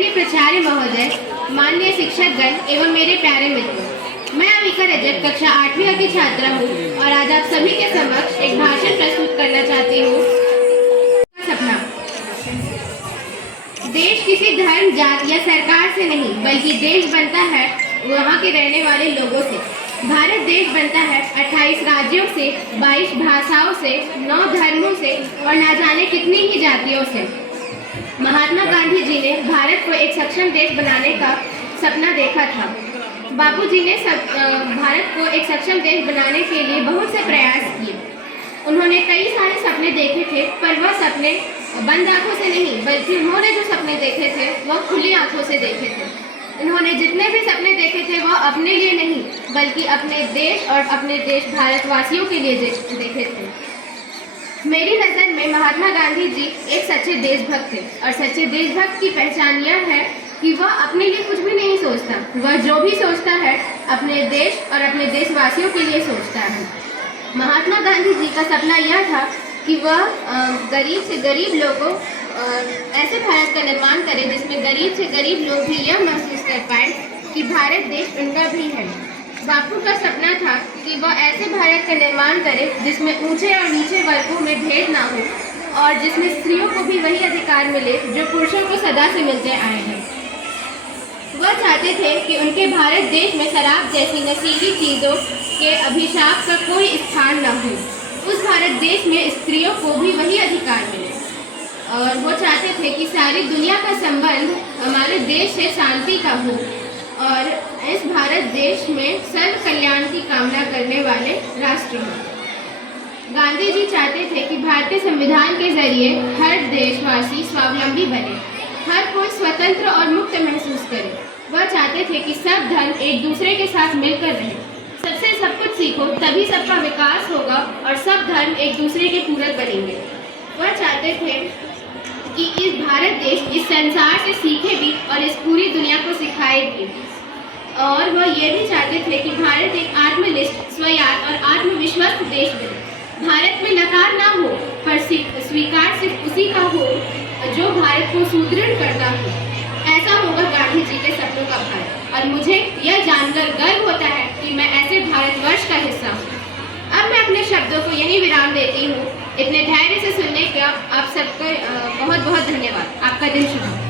माननीय प्राचार्य महोदय, माननीय शिक्षकगण एवं मेरे प्यारे मित्रों, मैं अविका रजक कक्षा 8वीं की छात्रा हूँ और आज आप सभी के समक्ष एक भाषण प्रस्तुत करना चाहती हूँ। सपना। देश किसी धर्म, जाति या सरकार से नहीं, बल्कि देश बनता है वहाँ के रहने वाले लोगों से। भारत देश बनता है 28 राज्यों से, 22 भाषाओं से, 9 धर्मों से और न जाने कितनी ही जातियों से। महात्मा गांधी जी ने भारत को एक सक्षम देश बनाने का सपना देखा था। बापूजी ने भारत को एक सक्षम देश बनाने के लिए बहुत से प्रयास किए। उन्होंने कई सारे सपने देखे थे, पर वह सपने बंद आंखों से नहीं, बल्कि उन्होंने जो सपने देखे थे वह खुली आंखों से देखे थे। उन्होंने जितने भी सपने देखे थे वह अपने लिए नहीं, बल्कि अपने देश और अपने देश भारतवासियों के लिए देखे थे। मेरी नज़र में महात्मा गांधी जी एक सच्चे देशभक्त थे और सच्चे देशभक्त की पहचान यह है कि वह अपने लिए कुछ भी नहीं सोचता। वह जो भी सोचता है अपने देश और अपने देशवासियों के लिए सोचता है। महात्मा गांधी जी का सपना यह था कि वह गरीब से गरीब लोगों ऐसे भारत का निर्माण करें जिसमें गरीब से गरीब लोग भी यह महसूस कर पाए कि भारत देश उनका भी है। बापू का सपना था कि वह ऐसे भारत का निर्माण करे जिसमें ऊंचे और नीचे वर्गों में भेद ना हो और जिसमें स्त्रियों को भी वही अधिकार मिले जो पुरुषों को सदा से मिलते आए हैं। वह चाहते थे कि उनके भारत देश में शराब जैसी नशीली चीज़ों के अभिशाप का कोई स्थान न हो। उस भारत देश में स्त्रियों को भी वही अधिकार मिले और वो चाहते थे कि सारी दुनिया का संबंध हमारे देश से शांति का हो और इस भारत देश में सर्व कल्याण की कामना करने वाले राष्ट्र हों। गांधी जी चाहते थे कि भारतीय संविधान के जरिए हर देशवासी स्वावलंबी बने, हर कोई स्वतंत्र और मुक्त महसूस करे। वह चाहते थे कि सब धर्म एक दूसरे के साथ मिलकर रहे। सबसे सब कुछ सीखो, तभी सबका विकास होगा और सब धर्म एक दूसरे के पूरक बनेंगे। वह चाहते थे कि इस भारत देश इस संसार से सीखे भी और इस पूरी दुनिया को सिखाए भी। और वह ये भी चाहते थे कि भारत एक आत्मनिष्ठ, स्वायत्त और आत्मविश्वास देश बने। भारत में नकार ना हो, पर स्वीकार सिर्फ उसी का हो जो भारत को सुदृढ़ करता हो। ऐसा होगा गांधी जी के सपनों का भारत और मुझे यह जानकर गर्व होता है कि मैं ऐसे भारतवर्ष का हिस्सा हूँ। अब मैं अपने शब्दों को यहीं विराम देती हूँ। इतने धैर्य से सुनने का आप सबका बहुत बहुत धन्यवाद। आपका दिन शुभ हो।